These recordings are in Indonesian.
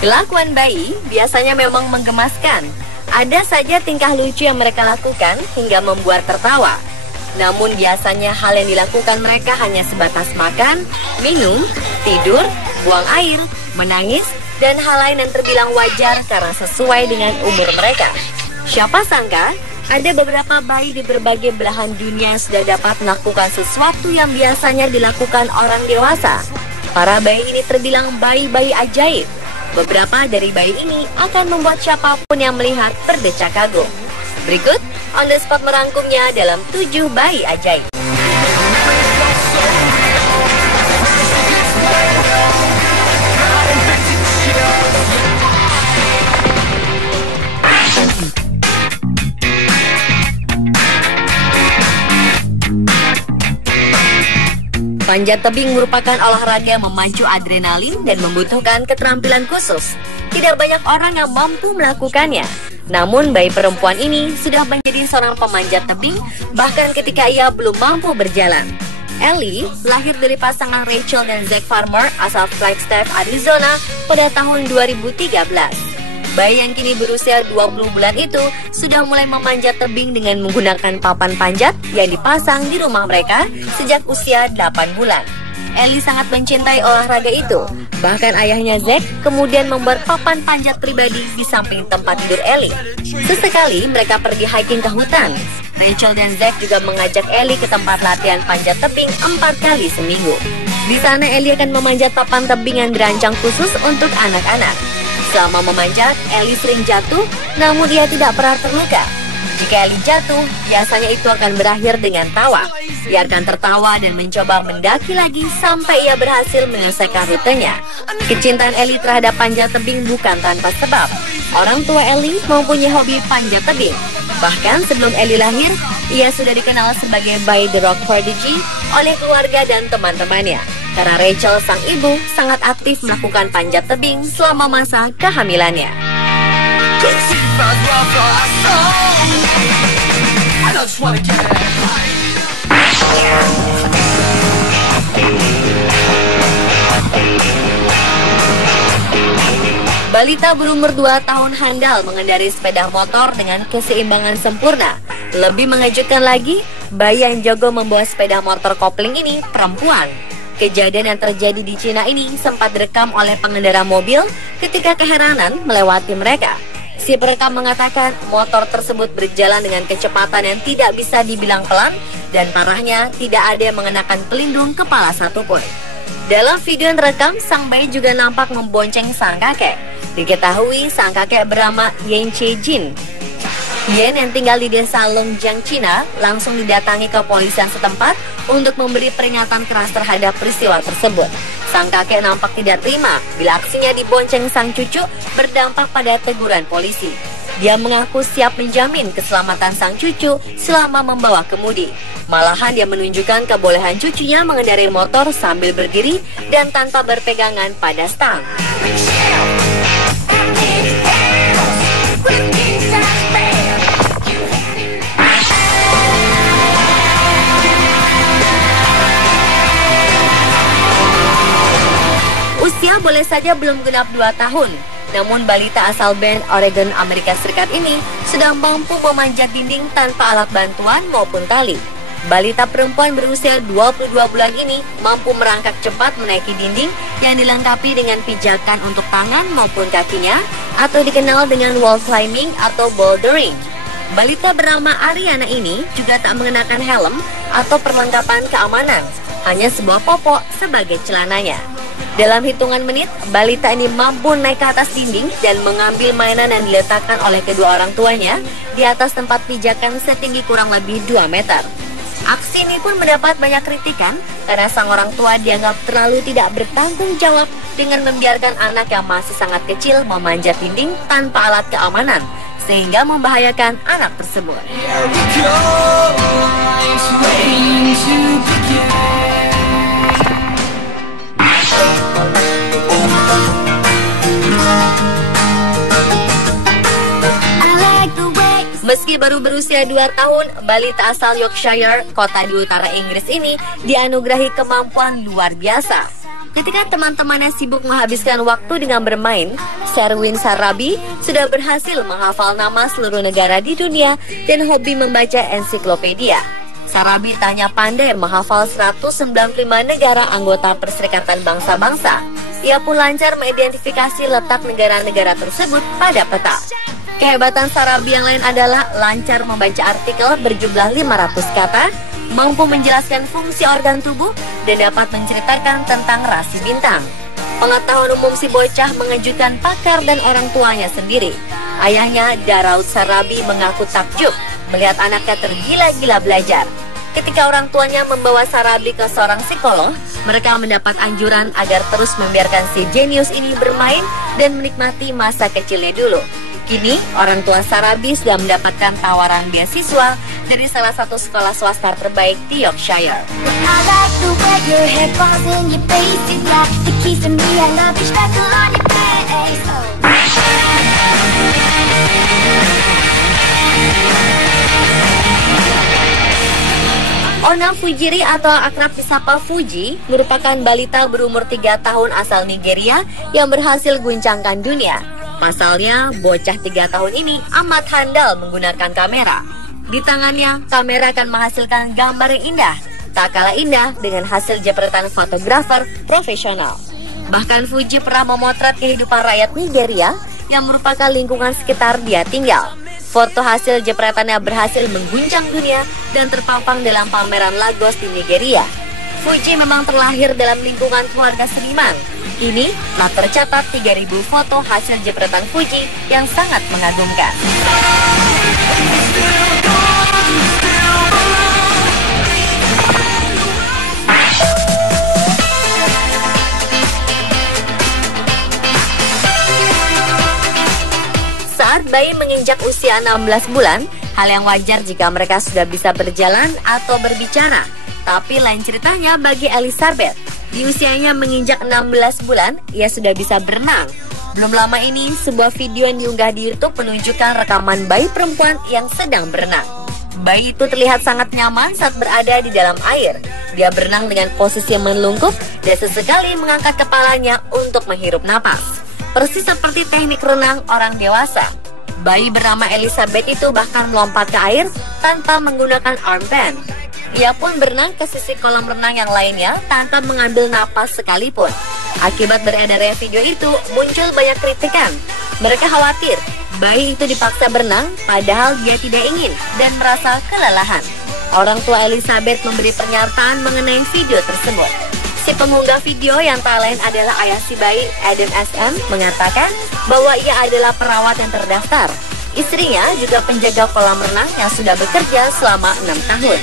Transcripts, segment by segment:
Kelakuan bayi biasanya memang menggemaskan. Ada saja tingkah lucu yang mereka lakukan hingga membuat tertawa. Namun biasanya hal yang dilakukan mereka hanya sebatas makan, minum, tidur, buang air, menangis, dan hal lain yang terbilang wajar karena sesuai dengan umur mereka. Siapa sangka, ada beberapa bayi di berbagai belahan dunia sudah dapat melakukan sesuatu yang biasanya dilakukan orang dewasa. Para bayi ini terbilang bayi-bayi ajaib. Beberapa dari bayi ini akan membuat siapapun yang melihat berdecak kagum. Berikut, On The Spot merangkumnya dalam 7 bayi ajaib. Panjat tebing merupakan olahraga yang memacu adrenalin dan membutuhkan keterampilan khusus. Tidak banyak orang yang mampu melakukannya. Namun bayi perempuan ini sudah menjadi seorang pemanjat tebing bahkan ketika ia belum mampu berjalan. Ellie lahir dari pasangan Rachel dan Zack Farmer asal Flagstaff, Arizona pada tahun 2013. Bayi yang kini berusia 20 bulan itu sudah mulai memanjat tebing dengan menggunakan papan panjat yang dipasang di rumah mereka sejak usia 8 bulan. Ellie sangat mencintai olahraga itu. Bahkan ayahnya Zack kemudian membuat papan panjat pribadi di samping tempat tidur Ellie. Sesekali mereka pergi hiking ke hutan. Rachel dan Zack juga mengajak Ellie ke tempat latihan panjat tebing 4 kali seminggu. Di sana Ellie akan memanjat papan tebing yang dirancang khusus untuk anak-anak. Selama memanjat, Ellie sering jatuh, namun ia tidak pernah terluka. Jika Ellie jatuh, biasanya itu akan berakhir dengan tawa. Ia akan tertawa dan mencoba mendaki lagi sampai ia berhasil menyelesaikan rutenya. Kecintaan Ellie terhadap panjat tebing bukan tanpa sebab. Orang tua Ellie mempunyai hobi panjat tebing. Bahkan sebelum Ellie lahir, ia sudah dikenal sebagai bayi The Rock Prodigy oleh keluarga dan teman-temannya. Karena Rachel, sang ibu, sangat aktif melakukan panjat tebing selama masa kehamilannya. Balita berumur 2 tahun handal mengendarai sepeda motor dengan keseimbangan sempurna. Lebih mengejutkan lagi, bayi yang jago membawa sepeda motor kopling ini perempuan. Kejadian yang terjadi di Cina ini sempat direkam oleh pengendara mobil ketika keheranan melewati mereka. Si perekam mengatakan motor tersebut berjalan dengan kecepatan yang tidak bisa dibilang pelan dan parahnya tidak ada yang mengenakan pelindung kepala satupun. Dalam video yang terekam, sang bayi juga nampak membonceng sang kakek. Diketahui sang kakek bernama Yan Chejin. Yan yang tinggal di desa Longjiang, Cina, langsung didatangi kepolisian setempat untuk memberi peringatan keras terhadap peristiwa tersebut. Sang kakek nampak tidak terima bila aksinya dibonceng sang cucu berdampak pada teguran polisi. Dia mengaku siap menjamin keselamatan sang cucu selama membawa kemudi. Malahan dia menunjukkan kebolehan cucunya mengendarai motor sambil berdiri dan tanpa berpegangan pada stang. Usia boleh saja belum genap 2 tahun, namun balita asal Bend, Oregon, Amerika Serikat ini sudah mampu memanjat dinding tanpa alat bantuan maupun tali. Balita perempuan berusia 22 bulan ini mampu merangkak cepat menaiki dinding yang dilengkapi dengan pijakan untuk tangan maupun kakinya atau dikenal dengan wall climbing atau bouldering. Balita bernama Ariana ini juga tak mengenakan helm atau perlengkapan keamanan, hanya sebuah popok sebagai celananya. Dalam hitungan menit, balita ini mampu naik ke atas dinding dan mengambil mainan yang diletakkan oleh kedua orang tuanya di atas tempat pijakan setinggi kurang lebih 2 meter. Aksi ini pun mendapat banyak kritikan karena sang orang tua dianggap terlalu tidak bertanggung jawab dengan membiarkan anak yang masih sangat kecil memanjat dinding tanpa alat keamanan, sehingga membahayakan anak tersebut. Meski baru berusia 2 tahun, balita asal Yorkshire, kota di utara Inggris ini dianugerahi kemampuan luar biasa. Ketika teman-temannya sibuk menghabiskan waktu dengan bermain, Sherwin Sarabi sudah berhasil menghafal nama seluruh negara di dunia dan hobi membaca ensiklopedia. Sarabi tanya pandai menghafal 195 negara anggota Perserikatan Bangsa-Bangsa. Ia pun lancar mengidentifikasi letak negara-negara tersebut pada peta. Kehebatan Sarabi yang lain adalah lancar membaca artikel berjumlah 500 kata, mampu menjelaskan fungsi organ tubuh, dan dapat menceritakan tentang rasi bintang. Pengetahuan umum si bocah mengejutkan pakar dan orang tuanya sendiri. Ayahnya, Daraud Sarabi, mengaku takjub melihat anaknya tergila-gila belajar. Ketika orang tuanya membawa Sarabi ke seorang psikolog, mereka mendapat anjuran agar terus membiarkan si jenius ini bermain dan menikmati masa kecilnya dulu. Kini, orang tua Sarabi sudah mendapatkan tawaran beasiswa dari salah satu sekolah swasta terbaik di Yorkshire. Ona Fujiri atau akrab disapa Fuji merupakan balita berumur 3 tahun asal Nigeria yang berhasil guncangkan dunia. Pasalnya, bocah 3 tahun ini amat handal menggunakan kamera. Di tangannya, kamera akan menghasilkan gambar yang indah, tak kalah indah dengan hasil jepretan fotografer profesional. Bahkan Fuji pernah memotret kehidupan rakyat Nigeria yang merupakan lingkungan sekitar dia tinggal. Foto hasil jepretannya berhasil mengguncang dunia dan terpampang dalam pameran Lagos di Nigeria. Fuji memang terlahir dalam lingkungan keluarga seniman. Kini telah tercatat 3.000 foto hasil jepretan Fuji yang sangat mengagumkan. Saat bayi menginjak usia 16 bulan, hal yang wajar jika mereka sudah bisa berjalan atau berbicara. Tapi lain ceritanya bagi Elizabeth. Di usianya menginjak 16 bulan, ia sudah bisa berenang. Belum lama ini, sebuah video yang diunggah di YouTube menunjukkan rekaman bayi perempuan yang sedang berenang. Bayi itu terlihat sangat nyaman saat berada di dalam air. Dia berenang dengan posisi melungkup dan sesekali mengangkat kepalanya untuk menghirup napas. Persis seperti teknik renang orang dewasa. Bayi bernama Elizabeth itu bahkan melompat ke air tanpa menggunakan armband. Ia pun berenang ke sisi kolam renang yang lainnya tanpa mengambil napas sekalipun. Akibat beredarnya video itu, muncul banyak kritikan. Mereka khawatir bayi itu dipaksa berenang padahal dia tidak ingin dan merasa kelelahan. Orang tua Elizabeth memberi pernyataan mengenai video tersebut. Si pengunggah video yang tak lain adalah ayah si bayi, Adam SM, mengatakan bahwa ia adalah perawat yang terdaftar. Istrinya juga penjaga kolam renang yang sudah bekerja selama 6 tahun.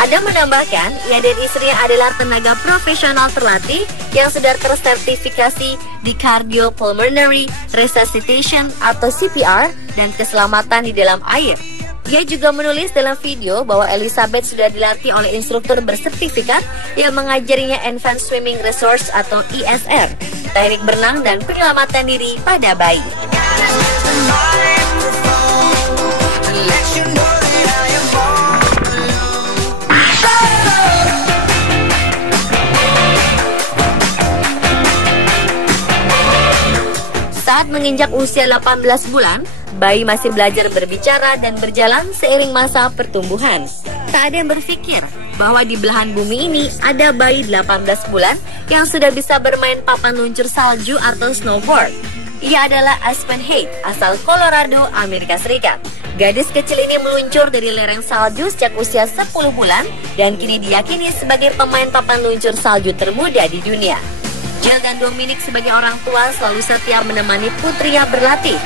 Adam menambahkan, ia dan istrinya adalah tenaga profesional terlatih yang sudah tersertifikasi di Cardiopulmonary Resuscitation atau CPR dan keselamatan di dalam air. Ia juga menulis dalam video bahwa Elizabeth sudah dilatih oleh instruktur bersertifikat yang mengajarinya Advanced Swimming Resource atau ESR, teknik berenang dan penyelamatan diri pada bayi. Saat menginjak usia 18 bulan, bayi masih belajar berbicara dan berjalan seiring masa pertumbuhan. Tak ada yang berpikir bahwa di belahan bumi ini ada bayi 18 bulan yang sudah bisa bermain papan luncur salju atau snowboard. Ia adalah Aspen Haid, asal Colorado, Amerika Serikat. Gadis kecil ini meluncur dari lereng salju sejak usia 10 bulan dan kini diyakini sebagai pemain papan luncur salju termuda di dunia. Jill dan Dominic sebagai orang tua selalu setia menemani putrinya berlatih.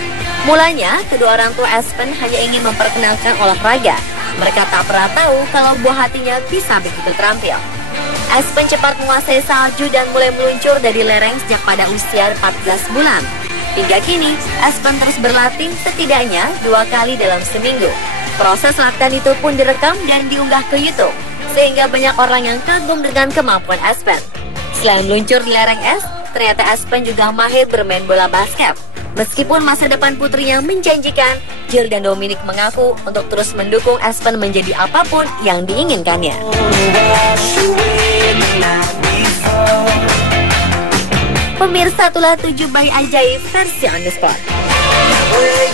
Mulanya, kedua orang tua Aspen hanya ingin memperkenalkan olahraga. Mereka tak pernah tahu kalau buah hatinya bisa begitu terampil. Aspen cepat menguasai salju dan mulai meluncur dari lereng sejak pada usia 14 bulan. Hingga kini, Aspen terus berlatih setidaknya 2 kali dalam seminggu. Proses latihan itu pun direkam dan diunggah ke YouTube, sehingga banyak orang yang kagum dengan kemampuan Aspen. Selain meluncur di lereng es, ternyata Aspen juga mahir bermain bola basket. Meskipun masa depan putrinya menjanjikan, Jill dan Dominic mengaku untuk terus mendukung Aspen menjadi apapun yang diinginkannya. Pemirsa, itulah 7 bayi ajaib versi on the spot.